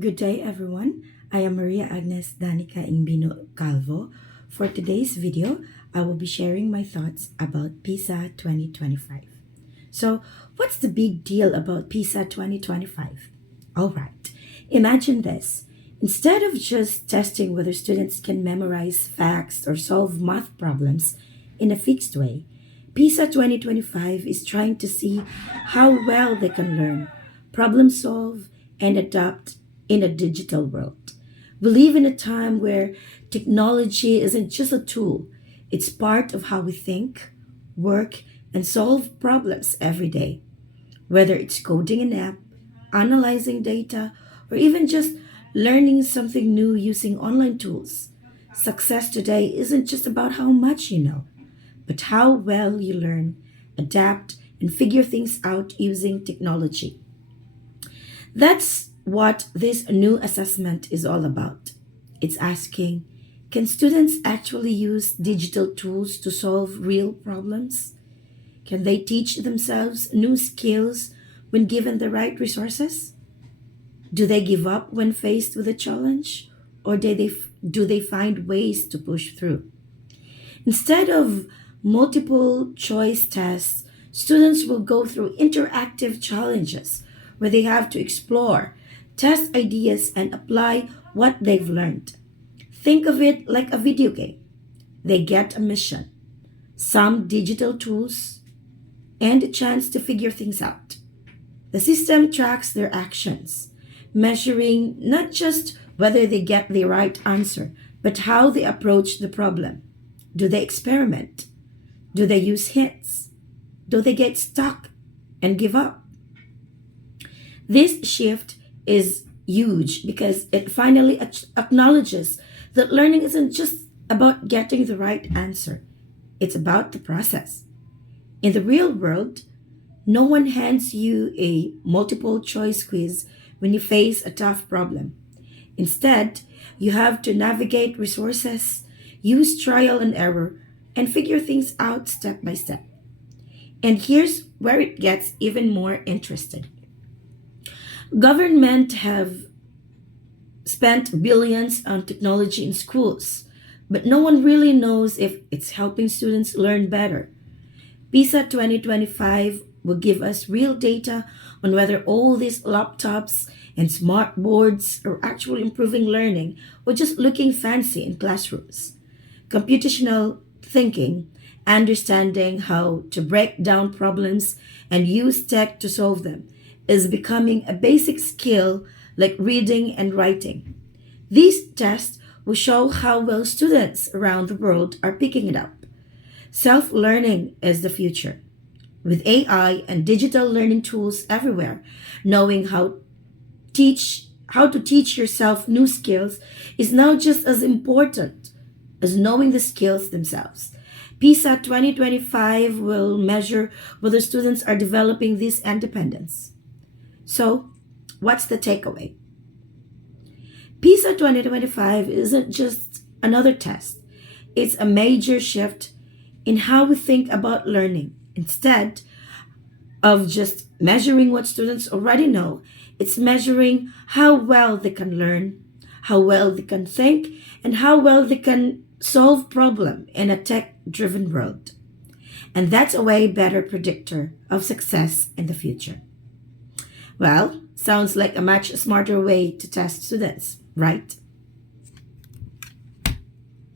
Good day, everyone. I am Maria Agnes Danica Ingbino Calvo. For today's video, I will be sharing my thoughts about PISA 2025. So, what's the big deal about PISA 2025? All right, imagine this. Instead of just testing whether students can memorize facts or solve math problems in a fixed way, PISA 2025 is trying to see how well they can learn, problem solve, and adapt in a digital world. We live in a time where technology isn't just a tool, it's part of how we think, work, and solve problems every day. Whether it's coding an app, analyzing data, or even just learning something new using online tools. Success today isn't just about how much you know, but how well you learn, adapt, and figure things out using technology. That's what this new assessment is all about. It's asking, can students actually use digital tools to solve real problems? Can they teach themselves new skills when given the right resources? Do they give up when faced with a challenge? Or do they find ways to push through? Instead of multiple choice tests, students will go through interactive challenges where they have to explore, test ideas, and apply what they've learned. Think of it like a video game. They get a mission, some digital tools, and a chance to figure things out. The system tracks their actions, measuring not just whether they get the right answer, but how they approach the problem. Do they experiment? Do they use hints? Do they get stuck and give up? This shift is huge because it finally acknowledges that learning isn't just about getting the right answer, it's about the process. In the real world, no one hands you a multiple choice quiz when you face a tough problem. Instead, you have to navigate resources, use trial and error, and figure things out step by step. And here's where it gets even more interesting. Government have spent billions on technology in schools, but no one really knows if it's helping students learn better. PISA 2025 will give us real data on whether all these laptops and smart boards are actually improving learning or just looking fancy in classrooms. Computational thinking, understanding how to break down problems and use tech to solve them, is becoming a basic skill like reading and writing. These tests will show how well students around the world are picking it up. Self learning is the future. With AI and digital learning tools everywhere, knowing how to teach yourself new skills is now just as important as knowing the skills themselves. PISA 2025 will measure whether students are developing this independence. So, what's the takeaway? PISA 2025 isn't just another test, it's a major shift in how we think about learning. Instead of just measuring what students already know, it's measuring how well they can learn, how well they can think, and how well they can solve problems in a tech driven world. And that's a way better predictor of success in the future. Well, sounds like a much smarter way to test students, right?